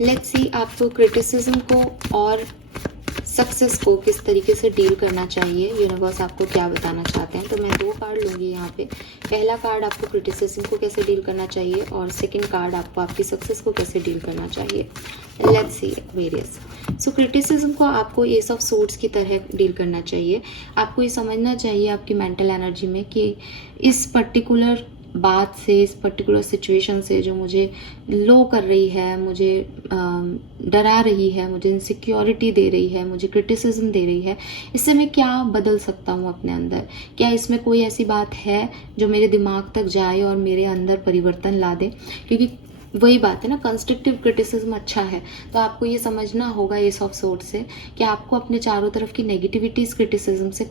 Let's see आपको criticism को और सक्सेस को किस तरीके से डील करना चाहिए, यूनिवर्स आपको क्या बताना चाहते हैं। तो मैं 2 कार्ड लूँगी यहाँ पे। पहला कार्ड आपको क्रिटिसिज्म को कैसे डील करना चाहिए और सेकंड कार्ड आपको आपकी सक्सेस को कैसे डील करना चाहिए। Let's see various. So criticism को आपको एस ऑफ सोर्ड्स की तरह डील करना चाहिए। आपको ये समझना चाहिए आपकी मेंटल एनर्जी में कि इस पर्टिकुलर बात से, इस पर्टिकुलर सिचुएशन से जो मुझे लो कर रही है, मुझे डरा रही है, मुझे इनसिक्योरिटी दे रही है, मुझे क्रिटिसिज्म दे रही है, इससे मैं क्या बदल सकता हूँ अपने अंदर। क्या इसमें कोई ऐसी बात है जो मेरे दिमाग तक जाए और मेरे अंदर परिवर्तन ला दे। क्योंकि वही बात है ना, कंस्ट्रक्टिव क्रिटिसिज्म अच्छा है, तो आपको ये समझना होगा एस ऑफ सोर्ड से कि आपको अपने चारों तरफ की नेगेटिविटी इस क्रिटिसिज्म से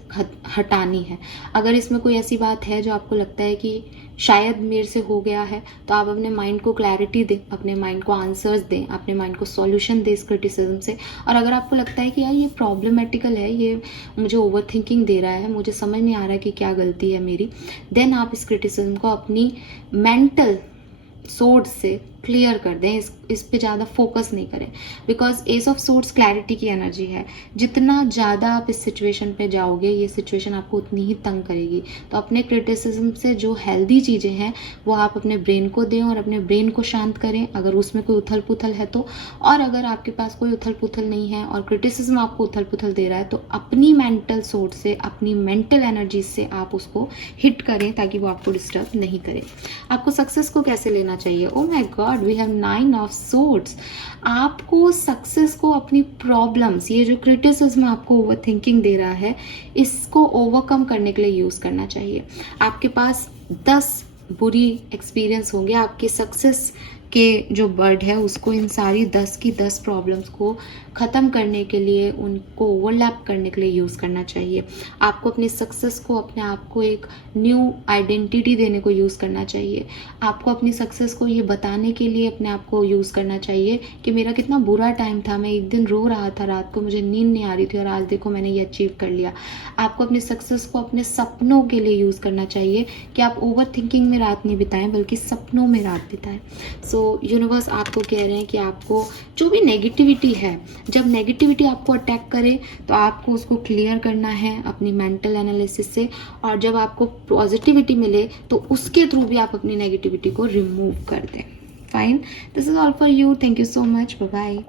हटानी है। अगर इसमें कोई ऐसी बात है जो आपको लगता है कि शायद मेरे से हो गया है, तो आप अपने माइंड को क्लैरिटी दें, अपने माइंड को आंसर्स दें, अपने माइंड को सॉल्यूशन दें इस क्रिटिसिज्म से। और अगर आपको लगता है कि यार ये प्रॉब्लमेटिकल है, ये मुझे ओवर थिंकिंग दे रहा है, मुझे समझ नहीं आ रहा है कि क्या गलती है मेरी, देन आप इस क्रिटिसिज्म को अपनी मेंटल सोर्ड से क्लियर कर दें। इस पे ज़्यादा फोकस नहीं करें, because S of swords clarity की एनर्जी है। जितना ज़्यादा आप इस सिचुएशन पे जाओगे, ये सिचुएशन आपको उतनी ही तंग करेगी। तो अपने क्रिटिसिज्म से जो हेल्दी चीज़ें हैं वो आप अपने ब्रेन को दें और अपने ब्रेन को शांत करें, अगर उसमें कोई उथल पुथल है तो। और अगर आपके पास कोई उथल पुथल नहीं है और क्रिटिसिज्म आपको उथल पुथल दे रहा है, तो अपनी मेंटल सोर्ड से, अपनी मेंटल एनर्जी से आप उसको हिट करें ताकि वो आपको डिस्टर्ब नहीं करे। आपको सक्सेस को कैसे लेना चाहिए? Oh my god, we have 9 of swords. आपको सक्सेस को अपनी प्रॉब्लम्स, ये जो क्रिटिसिज्म आपको ओवर थिंकिंग दे रहा है, इसको ओवरकम करने के लिए यूज़ करना चाहिए। आपके पास 10 बुरी एक्सपीरियंस होंगे, आपकी सक्सेस के जो बर्ड है उसको इन सारी 10 की 10 प्रॉब्लम्स को ख़त्म करने के लिए, उनको ओवरलैप करने के लिए यूज़ करना चाहिए। आपको अपनी सक्सेस को, अपने आप को एक न्यू आइडेंटिटी देने को यूज़ करना चाहिए। आपको अपनी सक्सेस को ये बताने के लिए अपने आप को यूज़ करना चाहिए कि मेरा कितना बुरा टाइम था, मैं एक दिन रो रहा था रात को, मुझे नींद नहीं आ रही थी और आज देखो मैंने ये अचीव कर लिया। आपको अपनी सक्सेस को अपने सपनों के लिए यूज़ करना चाहिए कि आप ओवर थिंकिंग में रात नहीं बिताएं बल्कि सपनों में रात बिताएं। सो यूनिवर्स आपको कह रहे हैं कि आपको जो भी नेगेटिविटी है, जब नेगेटिविटी आपको अटैक करे तो आपको उसको क्लियर करना है अपनी मेंटल एनालिसिस से, और जब आपको पॉजिटिविटी मिले तो उसके थ्रू भी आप अपनी नेगेटिविटी को रिमूव कर दें। Fine, this is all for you. Thank you so much. Bye bye.